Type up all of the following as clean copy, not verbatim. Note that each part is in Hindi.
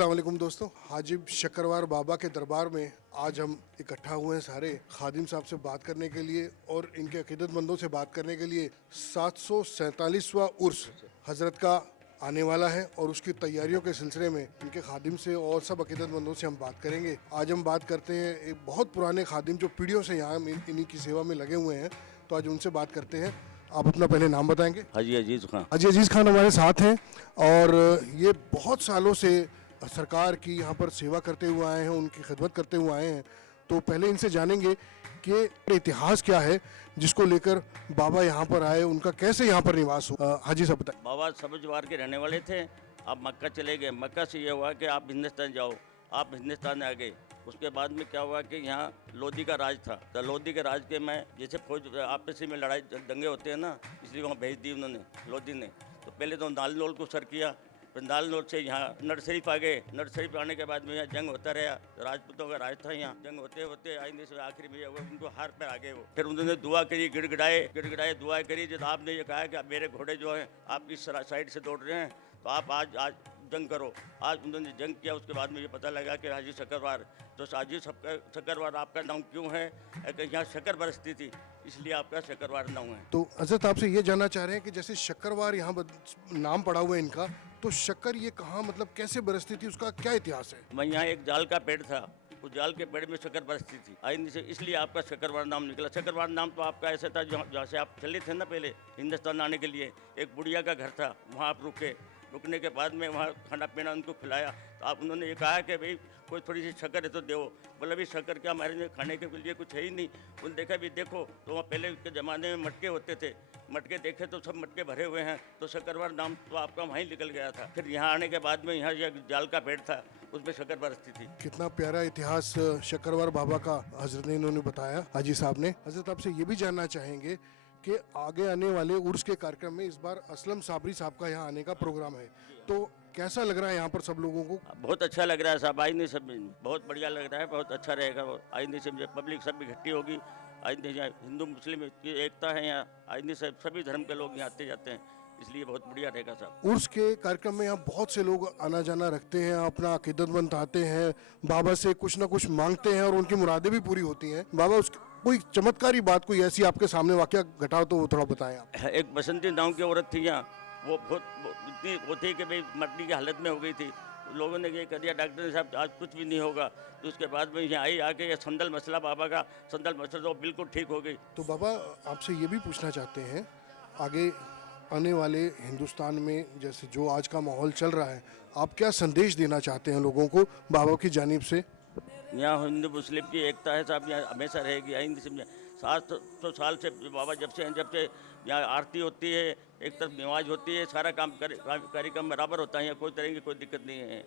अस्सलाम वालेकुम दोस्तों, हाजिब शक्करवार बाबा के दरबार में आज हम इकट्ठा हुए हैं सारे खादिम साहब से बात करने के लिए और इनके अकीदतमंदों से बात करने के लिए। 747वां उर्स हजरत का आने वाला है और उसकी तैयारियों के सिलसिले में इनके खादिम से और सब अकीदतमंदों से हम बात करेंगे। आज हम बात करते हैं एक बहुत पुराने खादिम जो पीढ़ियों से यहाँ इन्हीं की सेवा में लगे हुए हैं, तो आज उनसे बात करते हैं। आप अपना पहले नाम बताएंगे? हाजी अजीज़ खान। हाजी अजीज़ खान हमारे साथ हैं और ये बहुत सालों से सरकार की यहाँ पर सेवा करते हुए आए हैं, उनकी खिदमत करते हुए आए हैं। तो पहले इनसे जानेंगे कि इतिहास क्या है जिसको लेकर बाबा यहाँ पर आए, उनका कैसे यहाँ पर निवास हो। हाजी साहब बताएं। बाबा सब्जवार के रहने वाले थे। आप मक्का चले गए। मक्का से ये हुआ कि आप हिंदुस्तान जाओ। आप हिंदुस्तान आ गए। उसके बाद में क्या हुआ कि यहाँ लोधी का राज था। तो लोधी के राज के में जैसे फौज आपस में लड़ाई दंगे होते हैं ना, इसलिए वहाँ भेज दी उन्होंने, लोधी ने। तो पहले तो नालनोल को सर किया, फिर नालनोल से यहाँ नर शरीफ आ गए। नर शरीफ आने के बाद में यहाँ जंग होता रहा। राजपूतों का राज था यहाँ। जंग होते होते आइंदे से आखिर में उनको हार पर आ गए वो। फिर उन्होंने दुआ करी, गिड़गिड़ाए दुआ करी। जब आपने ये कहा कि मेरे घोड़े जो हैं आप इस साइड से दौड़ रहे हैं, तो आप आज जंग करो। आज उन्होंने जंग किया। उसके बाद में ये पता लगा कि हाजी शक्करवार, तो हाजी शक्करवार आपका नाम क्यों है? कि यहाँ शक्कर बरसती थी, इसलिए आपका शक्करवार नाम है। तो हजरत आपसे ये जानना चाह रहे हैं कि जैसे शक्करवार यहाँ नाम पड़ा हुआ है इनका, तो शक्कर ये कहाँ मतलब कैसे बरसती थी, उसका क्या इतिहास है? मैं यहाँ एक जाल का पेड़ था, उस जाल के पेड़ में शक्कर बरसती थी आइंदी से, इसलिए आपका शक्करवार नाम निकला। शक्करवार नाम तो आपका ऐसा था जहाँ से आप चले थे ना पहले हिंदुस्तान आने के लिए, एक बुढ़िया का घर था, वहाँ आप रुके। रुकने के बाद में वहाँ खाना पीना उनको खिलाया। तो आप उन्होंने ये कहा कि भाई कोई थोड़ी सी शक्कर है तो दो। बोला भाई शक्कर क्या, हमारे खाने के लिए कुछ है ही नहीं। उन्होंने देखा भी देखो, तो वहाँ पहले के ज़माने में मटके होते थे, मटके देखे तो सब मटके भरे हुए हैं। तो शक्करवार नाम तो आपका वहीं निकल गया था। फिर यहाँ आने के बाद में यहाँ एक जाल का पेड़ था, उसमें शक्कर बरसती थी। कितना प्यारा इतिहास शक्करवार बाबा का हजरत ने इन्होंने बताया, हाजी साहब ने। हजरत आपसे ये भी जानना चाहेंगे कि आगे आने वाले उर्स के कार्यक्रम में इस बार असलम साबरी साहब का यहाँ आने का प्रोग्राम है, तो कैसा लग रहा है यहाँ पर सब लोगों को? बहुत अच्छा लग रहा है साहब। आइंदे सब बहुत बढ़िया लग रहा है, बहुत अच्छा रहेगा। आइंदे से पब्लिक सब इकट्ठी होगी। आइंदे हिंदू मुस्लिम की एकता है यहाँ। आइंदे से सभी धर्म के लोग यहाँ आते जाते हैं, इसलिए बहुत बढ़िया रहेगा साहब। उर्स के कार्यक्रम में यहाँ बहुत से लोग आना जाना रखते हैं, अपना अकीदतमंद आते हैं, बाबा से कुछ ना कुछ मांगते हैं और उनकी मुरादें भी पूरी होती हैं। बाबा उस कोई चमत्कारी बात कोई ऐसी आपके सामने वाकया घटा तो वो थोड़ा बताएं आप। एक बसंती नाम की औरत थी यहाँ, वो बहुत इतनी वो थी कि भाई मरने की हालत में हो गई थी। लोगों ने ये कह दिया डॉक्टर ने साहब आज कुछ भी नहीं होगा। तो उसके बाद में यहाँ आई आके ये संदल मसला बाबा का संदल मसला तो बिल्कुल ठीक हो गई। तो बाबा आपसे ये भी पूछना चाहते हैं, आगे आने वाले हिंदुस्तान में जैसे जो आज का माहौल चल रहा है, आप क्या संदेश देना चाहते हैं लोगों को बाबा की जानिब से? यहाँ हिंदू मुस्लिम की एकता है साहब, यहाँ हमेशा रहेगी। आइंदे से 700 साल से बाबा जब से यहाँ आरती होती है, एक तरफ नमाज होती है, सारा कार्यक्रम बराबर होता है। यहाँ कोई तरह की कोई दिक्कत नहीं है।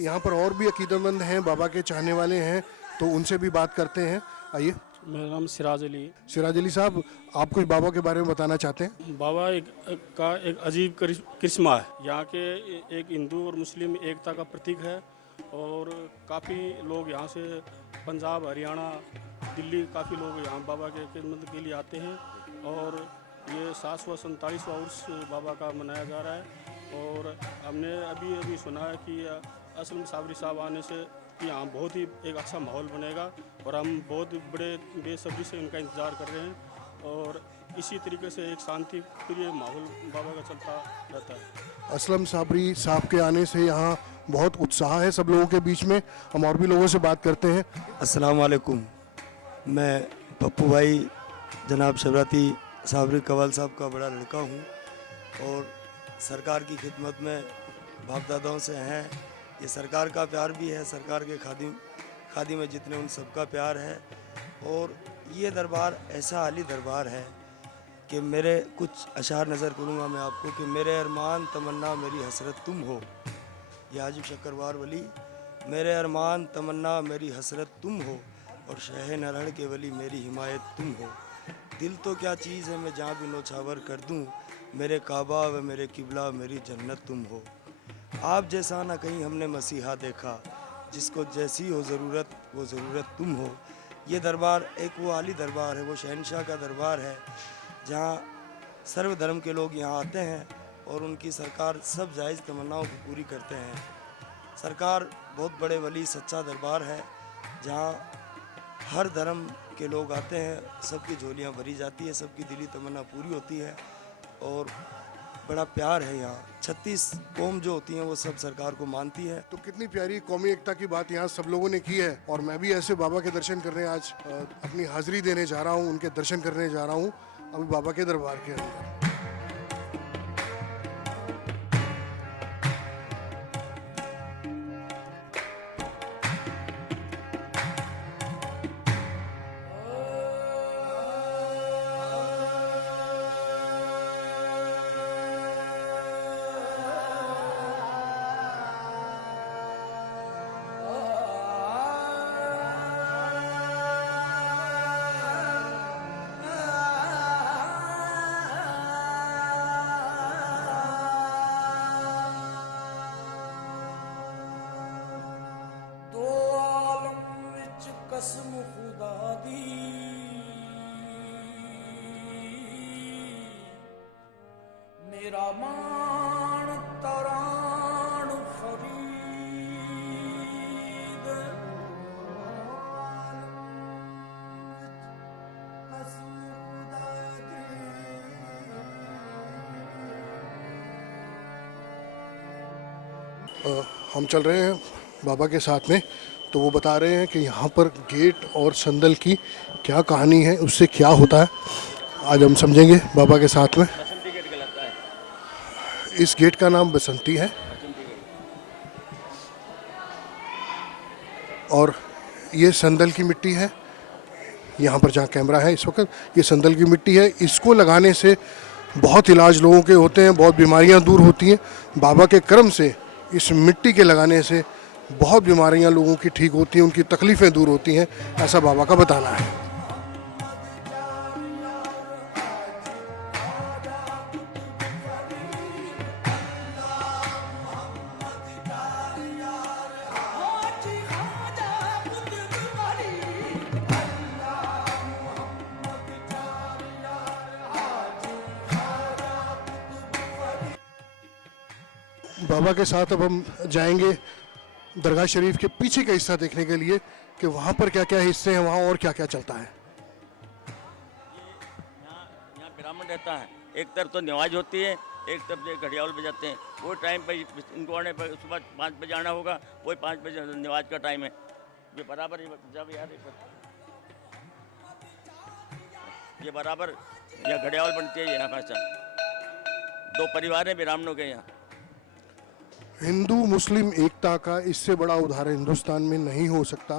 यहाँ पर और भी अकीदतमंद हैं, बाबा के चाहने वाले हैं, तो उनसे भी बात करते हैं। आइए। मेरा नाम सिराज अली है। सिराज अली साहब, आप कुछ बाबा के बारे में बताना चाहते हैं? बाबा एक अजीब करिश्मा है। यहाँ के एक हिंदू और मुस्लिम एकता का प्रतीक है और काफ़ी लोग यहाँ से पंजाब, हरियाणा, दिल्ली काफ़ी लोग यहाँ बाबा के खिदमत के लिए आते हैं। और ये 747वां उर्स बाबा का मनाया जा रहा है। और हमने अभी सुना है कि असलम साबरी साहब आने से यहाँ बहुत ही एक अच्छा माहौल बनेगा और हम बहुत बड़े बेसब्री से इनका इंतज़ार कर रहे हैं। और इसी तरीके से एक शांति प्रिय माहौल बाबा का चलता रहता है। असलम साबरी साहब के आने से यहाँ बहुत उत्साह है सब लोगों के बीच में। हम और भी लोगों से बात करते हैं। अस्सलाम वालेकुम, मैं पप्पू भाई जनाब शबराती साबरी कवाल साहब का बड़ा लड़का हूँ और सरकार की खिदमत में बाप दादाओं से हैं। ये सरकार का प्यार भी है, सरकार के खादिम में जितने उन सबका प्यार है। और ये दरबार ऐसा आली दरबार है कि मेरे कुछ अशार नज़र करूँगा मैं आपको कि मेरे अरमान तमन्ना मेरी हसरत तुम हो। ये हाजिब शक्करवार वली, मेरे अरमान तमन्ना मेरी हसरत तुम हो और शह नरहड़ के वली मेरी हिमायत तुम हो। दिल तो क्या चीज़ है मैं जहाँ भी नौछावर कर दूँ, मेरे काबा व मेरे किबला मेरी जन्नत तुम हो। आप जैसा ना कहीं हमने मसीहा देखा, जिसको जैसी हो ज़रूरत वो ज़रूरत तुम हो। ये दरबार एक वो आली दरबार है, वो शहनशाह का दरबार है जहाँ सर्व धर्म के लोग यहाँ आते हैं और उनकी सरकार सब जायज़ तमन्नाओं को पूरी करते हैं। सरकार बहुत बड़े वली सच्चा दरबार है, जहाँ हर धर्म के लोग आते हैं, सबकी झोलियाँ भरी जाती है, सबकी दिली तमन्ना पूरी होती है और बड़ा प्यार है यहाँ। 36 कौम जो होती हैं वो सब सरकार को मानती है। तो कितनी प्यारी कौमी एकता की बात यहाँ सब लोगों ने की है और मैं भी ऐसे बाबा के दर्शन करने आज अपनी हाजिरी देने जा रहा हूँ, उनके दर्शन करने जा रहा हूँ अभी बाबा के दरबार के अंदर। दो आलम विच कसम खुदा दी, मेरा मान तरान फरीद। कसम खुदा दी, हम चल रहे हैं बाबा के साथ में, तो वो बता रहे हैं कि यहाँ पर गेट और संदल की क्या कहानी है, उससे क्या होता है, आज हम समझेंगे बाबा के साथ में। बसंती गेट कहलाता है। इस गेट का नाम बसंती है और ये संदल की मिट्टी है। यहाँ पर जहाँ कैमरा है इस वक्त, ये संदल की मिट्टी है। इसको लगाने से बहुत इलाज लोगों के होते हैं, बहुत बीमारियाँ दूर होती हैं। बाबा के कर्म से इस मिट्टी के लगाने से बहुत बीमारियाँ लोगों की ठीक होती हैं, उनकी तकलीफ़ें दूर होती हैं, ऐसा बाबा का बताना है। हाजी खाजा कुतुब वाली, बाबा के साथ अब हम जाएंगे दरगाह शरीफ के पीछे का हिस्सा देखने के लिए कि वहाँ पर क्या क्या हिस्से हैं, वहाँ और क्या क्या चलता है। यहाँ ब्राह्मण रहता है, एक तरफ तो नमाज होती है, एक तरफ से घड़ियाल बजाते हैं। वो टाइम पर इनको आने पर सुबह 5 बजे आना होगा, वही 5 बजे नमाज का टाइम है। ये बराबर जब यार ये बराबर यहाँ घड़ियाल बनती है यहाँ भाषा। 2 परिवार हैं ब्राह्मणों के यहाँ। हिंदू मुस्लिम एकता का इससे बड़ा उदाहरण हिंदुस्तान में नहीं हो सकता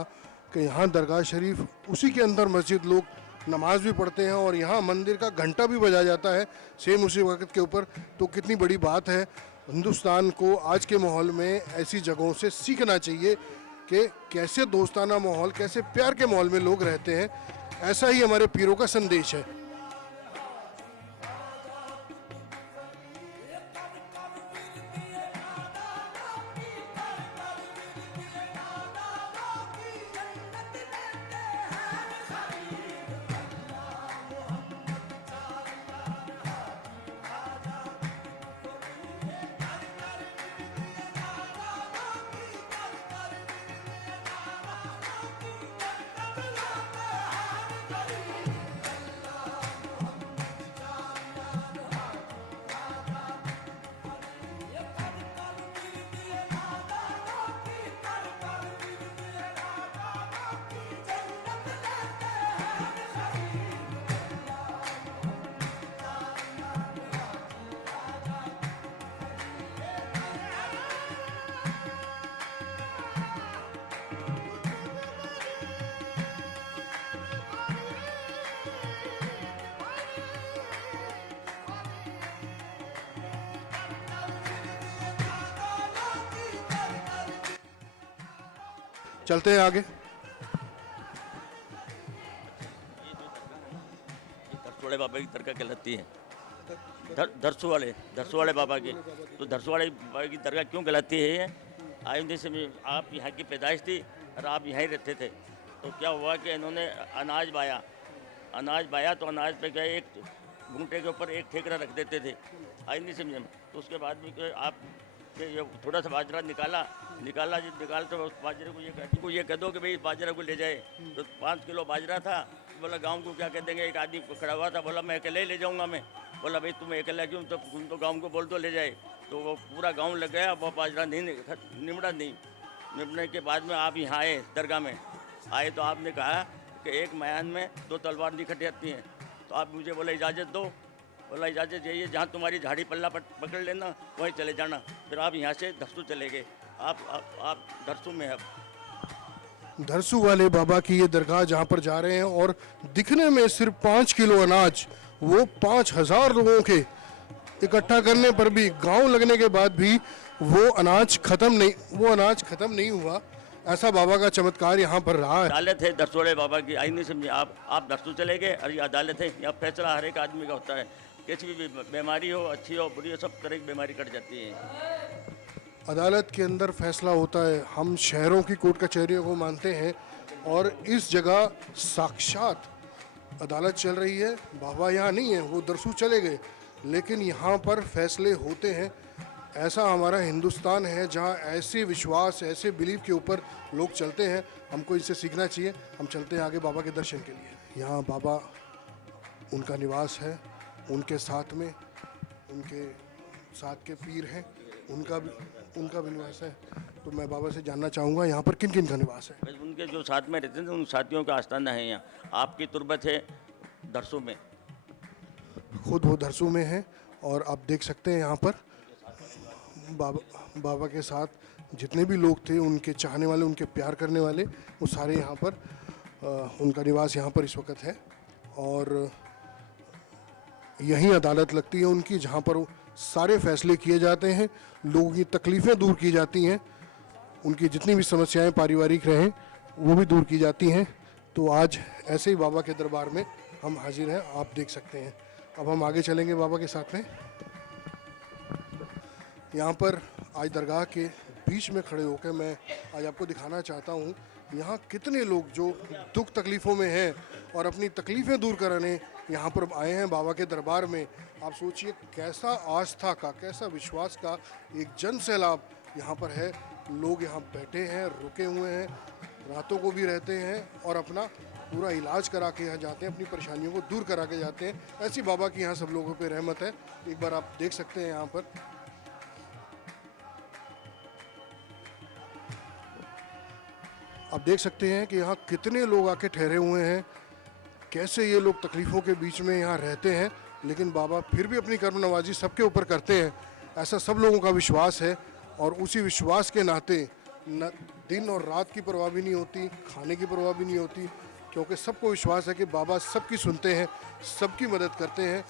कि यहाँ दरगाह शरीफ, उसी के अंदर मस्जिद, लोग नमाज भी पढ़ते हैं और यहाँ मंदिर का घंटा भी बजा जाता है सेम उसी वक्त के ऊपर। तो कितनी बड़ी बात है। हिंदुस्तान को आज के माहौल में ऐसी जगहों से सीखना चाहिए कि कैसे दोस्ताना माहौल, कैसे प्यार के माहौल में लोग रहते हैं। ऐसा ही हमारे पीरों का संदेश है। चलते हैं आगे। धरसू वाले बाबा की दरगाह कहलाती है। धरसू वाले बाबा की। तो धरसू वाले बाबा की दरगाह क्यों कहलाती है? आइंदे से आप यहाँ की पैदाइश थी और आप यहाँ ही रहते थे। तो क्या हुआ कि इन्होंने अनाज बाया तो अनाज पे क्या एक घूंटे के ऊपर एक ठेकरा रख देते थे। आइंदे समझे। तो उसके बाद भी आप कि ये थोड़ा सा बाजरा निकाला जो निकालते उस बाजरे को ये कह दो कि भाई इस बाजरा को ले जाए। तो 5 किलो बाजरा था, बोला गांव को क्या कह देंगे। एक आदमी खड़ा हुआ था, बोला मैं अकेले ही ले जाऊंगा मैं। बोला भाई तुम अकेला क्यों, तो तुम तो गाँव को बोल दो ले जाए। तो वो पूरा गाँव लग गया, वो बाजरा निमड़ा नहीं। निमड़ने के बाद में आप यहाँ आए, दरगाह में आए, तो आपने कहा कि एक मयान में 2 तलवार नहीं खटी जाती हैं। तो आप मुझे बोला इजाज़त दो। बोला इजाज़त चाहिए, जहाँ तुम्हारी झाड़ी पल्ला पकड़ लेना वहीं चले जाना। फिर आप यहाँ से धरसू चले गए। आप धरसू में अब धरसू वाले बाबा की ये दरगाह जहाँ पर जा रहे हैं, और दिखने में सिर्फ 5 किलो अनाज वो 5000 लोगों के इकट्ठा करने पर भी, गांव लगने के बाद भी वो अनाज खत्म नहीं हुआ। ऐसा बाबा का चमत्कार यहाँ पर रहा है। अदालत है धरसू वाले बाबा की, आई नहीं समझे आप धरसू चले गए और ये अदालत है। यहाँ फैसला हर एक आदमी का होता है। किसी भी बीमारी हो, अच्छी हो बुरी हो, सब तरह की बीमारी कट जाती है। अदालत के अंदर फैसला होता है। हम शहरों की कोर्ट कचहरियों को मानते हैं, और इस जगह साक्षात अदालत चल रही है। बाबा यहाँ नहीं है, वो दरसू चले गए, लेकिन यहाँ पर फैसले होते हैं। ऐसा हमारा हिंदुस्तान है जहाँ ऐसे विश्वास, ऐसे बिलीव के ऊपर लोग चलते हैं। हमको इससे सीखना चाहिए। हम चलते हैं आगे बाबा के दर्शन के लिए। यहाँ बाबा, उनका निवास है, उनके साथ में उनके साथ के पीर हैं, उनका भी निवास है। तो मैं बाबा से जानना चाहूँगा यहाँ पर किन किन का निवास है। बस उनके जो साथ में रहते थे उन साथियों का आस्थाना है यहाँ। आपकी तुरबत है धरसू में, खुद वो धरसू में है, और आप देख सकते हैं यहाँ पर बाबा के साथ जितने भी लोग थे, उनके चाहने वाले, उनके प्यार करने वाले, वो सारे यहाँ पर उनका निवास यहाँ पर इस वक्त है। और यहीं अदालत लगती है उनकी, जहाँ पर सारे फैसले किए जाते हैं, लोगों की तकलीफ़ें दूर की जाती हैं, उनकी जितनी भी समस्याएं पारिवारिक रहें वो भी दूर की जाती हैं। तो आज ऐसे ही बाबा के दरबार में हम हाजिर हैं, आप देख सकते हैं। अब हम आगे चलेंगे बाबा के साथ में। यहाँ पर आज दरगाह के बीच में खड़े होकर मैं आज आपको दिखाना चाहता हूँ यहाँ कितने लोग जो दुख तकलीफ़ों में हैं और अपनी तकलीफ़ें दूर कराने यहाँ पर आए हैं बाबा के दरबार में। आप सोचिए कैसा आस्था का, कैसा विश्वास का एक जन सैलाब यहाँ पर है। लोग यहाँ बैठे हैं, रुके हुए हैं, रातों को भी रहते हैं और अपना पूरा इलाज करा के यहाँ जाते हैं, अपनी परेशानियों को दूर करा के जाते हैं। ऐसी बाबा की यहाँ सब लोगों पे रहमत है। एक बार आप देख सकते हैं यहाँ पर आप देख सकते हैं कि यहाँ कितने लोग आके ठहरे हुए हैं, कैसे ये लोग तकलीफ़ों के बीच में यहाँ रहते हैं, लेकिन बाबा फिर भी अपनी कर्म नवाजी सबके ऊपर करते हैं। ऐसा सब लोगों का विश्वास है, और उसी विश्वास के नाते न दिन और रात की परवाह भी नहीं होती, खाने की परवाह भी नहीं होती, क्योंकि सबको विश्वास है कि बाबा सबकी सुनते हैं, सबकी मदद करते हैं,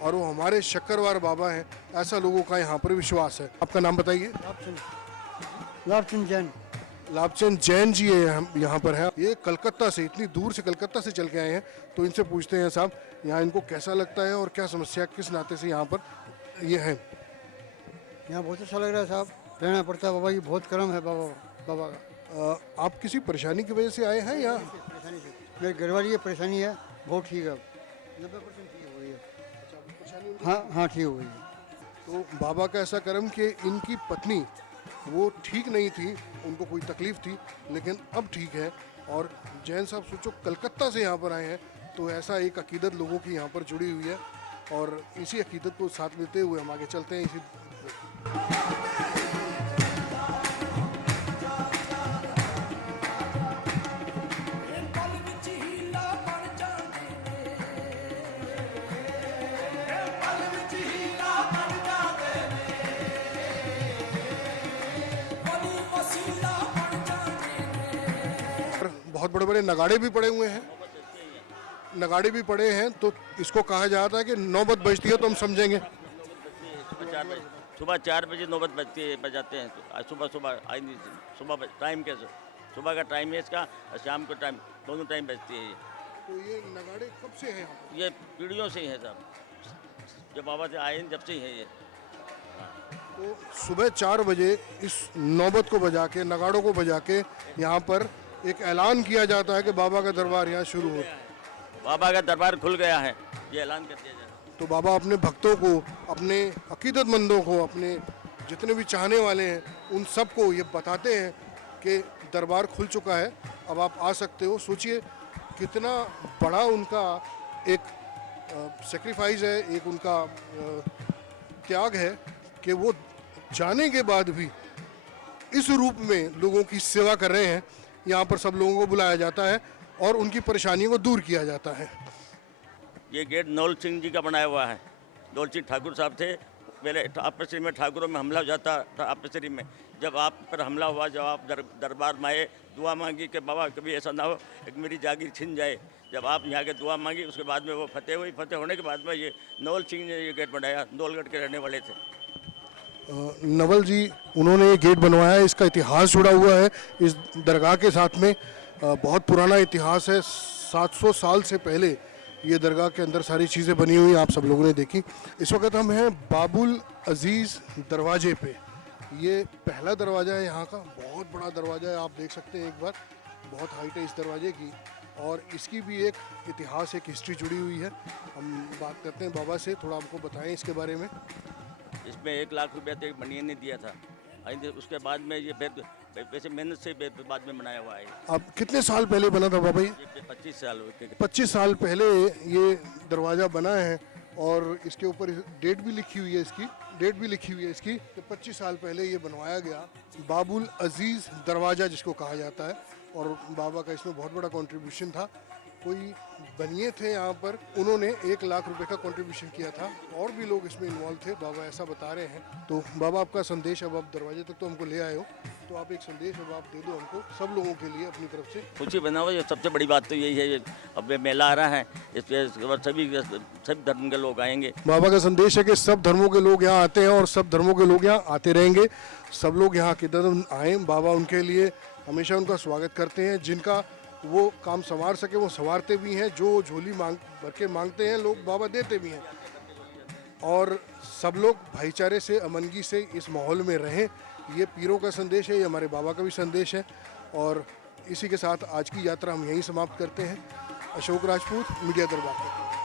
और वो हमारे शक्करवार बाबा हैं। ऐसा लोगों का यहाँ पर विश्वास है। आपका नाम बताइए। लाभचंद जैन। लाभचंद जैन जी है, हम यहाँ पर हैं। ये कलकत्ता से, इतनी दूर से कलकत्ता से चल के आए हैं। तो इनसे पूछते हैं साहब यहाँ इनको कैसा लगता है और क्या समस्या, किस नाते से यहाँ पर ये हैं। यहाँ बहुत अच्छा लग रहा है साहब, रहना पड़ता है। बाबा की बहुत करम है बाबा का। आप किसी परेशानी की वजह से आए हैं यहाँ? परेशानी से मेरे घर वाली की परेशानी है, बहुत ठीक है, 90% ठीक हो गई है। हाँ ठीक हो गई है। तो बाबा का ऐसा करम कि इनकी पत्नी वो ठीक नहीं थी, उनको कोई तकलीफ थी, लेकिन अब ठीक है। और जैन साहब सोचो कलकत्ता से यहाँ पर आए हैं, तो ऐसा एक अकीदत लोगों की यहाँ पर जुड़ी हुई है, और इसी अकीदत को साथ लेते हुए हम आगे चलते हैं। इसी पल विच हीला बन जांदे ने, पल विच हीला बन जांदे ने, वली वसीला बन जांदे ने। बहुत बड़े बड़े नगाड़े भी पड़े हुए हैं, नगाड़े भी पड़े हैं। तो इसको कहा जाता है कि नौबत बजती है तो हम समझेंगे। सुबह 4 बजे नौबत बजाते हैं। सुबह आई नहीं, सुबह टाइम कैसे, सुबह का टाइम है इसका, और शाम को टाइम, दोनों टाइम बजती है ये। तो ये नगाड़े कब से हैं यहाँ पर? ये पीढ़ियों से ही है साहब, जब बाबा से आए हैं जब से ही है ये। तो सुबह 4 बजे इस नौबत को बजा के, नगाड़ों को बजा के यहाँ पर एक ऐलान किया जाता है कि बाबा का दरबार यहाँ शुरू हो। बाबा का दरबार खुल गया है, ये ऐलान कर दिया जाता है। तो बाबा अपने भक्तों को, अपने अकीदतमंदों को, अपने जितने भी चाहने वाले हैं उन सबको ये बताते हैं कि दरबार खुल चुका है, अब आप आ सकते हो। सोचिए कितना बड़ा उनका एक सेक्रीफाइस है, एक उनका त्याग है कि वो जाने के बाद भी इस रूप में लोगों की सेवा कर रहे हैं। यहाँ पर सब लोगों को बुलाया जाता है और उनकी परेशानियों को दूर किया जाता है। ये गेट नौल सिंह जी का बनाया हुआ है। नौल सिंह ठाकुर साहब थे, पहले आपसरी में ठाकुरों में हमला हो जाता था। आपसरी में जब आप पर हमला हुआ, जब आप दरबार में आए, दुआ मांगी कि बाबा कभी ऐसा ना हो कि मेरी जागीर छिन जाए। जब आप यहाँ के दुआ मांगी, उसके बाद में वो फतेह हुई। फतेह होने के बाद में ये नौल सिंह ने ये गेट बनाया। नौलगढ़ के रहने वाले थे। नवल जी उन्होंने ये गेट बनवाया है, इसका इतिहास जुड़ा हुआ है इस दरगाह के साथ में। बहुत पुराना इतिहास है, 700 साल से पहले ये दरगाह के अंदर सारी चीज़ें बनी हुई आप सब लोगों ने देखी। इस वक्त हम हैं बाबुल अजीज़ दरवाजे पे। ये पहला दरवाज़ा है यहाँ का, बहुत बड़ा दरवाज़ा है, आप देख सकते हैं एक बार। बहुत हाइट है इस दरवाजे की और इसकी भी एक इतिहास, एक हिस्ट्री जुड़ी हुई है। हम बात करते हैं बाबा से, थोड़ा हमको बताएं इसके बारे में। इसमें 1 लाख रुपया तो एक बनिए ने दिया था। उसके बाद में ये वैसे मेहनत से बाद में बनाया हुआ है। अब कितने साल पहले बना था बाबा ये? 25 साल हुए। 25 साल पहले ये दरवाज़ा बना है और इसके ऊपर डेट भी लिखी हुई है इसकी। डेट भी लिखी हुई है इसकी कि 25 साल पहले ये बनवाया गया। बाबुल अजीज़ दरवाज़ा जिसको कहा जाता है, और बाबा का इसमें बहुत बड़ा कंट्रीब्यूशन था। कोई बनिए थे यहाँ पर, उन्होंने 1 लाख रुपए का कंट्रीब्यूशन किया था, और भी लोग इसमें इन्वॉल्व थे, बाबा ऐसा बता रहे हैं। तो बाबा आपका संदेश, अब आप दरवाजे तक तो हमको ले आए हो, तो आप एक संदेश अब आप दे दो हमको, सब लोगों के लिए अपनी तरफ से। खुशी बनाओ। ये सबसे बड़ी बात तो यही है, ये अब ये मेला आ रहा है, इसके बाद सभी धर्म के लोग आएंगे। बाबा का संदेश है कि सब धर्मों के लोग यहाँ आते हैं और सब धर्मों के लोग यहाँ आते रहेंगे। सब लोग यहाँ किधर आए, बाबा उनके लिए हमेशा उनका स्वागत करते हैं। जिनका वो काम संवार सके वो संवारते भी हैं, जो झोली भर के मांगते हैं लोग, बाबा देते भी हैं। और सब लोग भाईचारे से, अमनगी से इस माहौल में रहें, ये पीरों का संदेश है, ये हमारे बाबा का भी संदेश है। और इसी के साथ आज की यात्रा हम यहीं समाप्त करते हैं। अशोक राजपूत, मीडिया दरबार।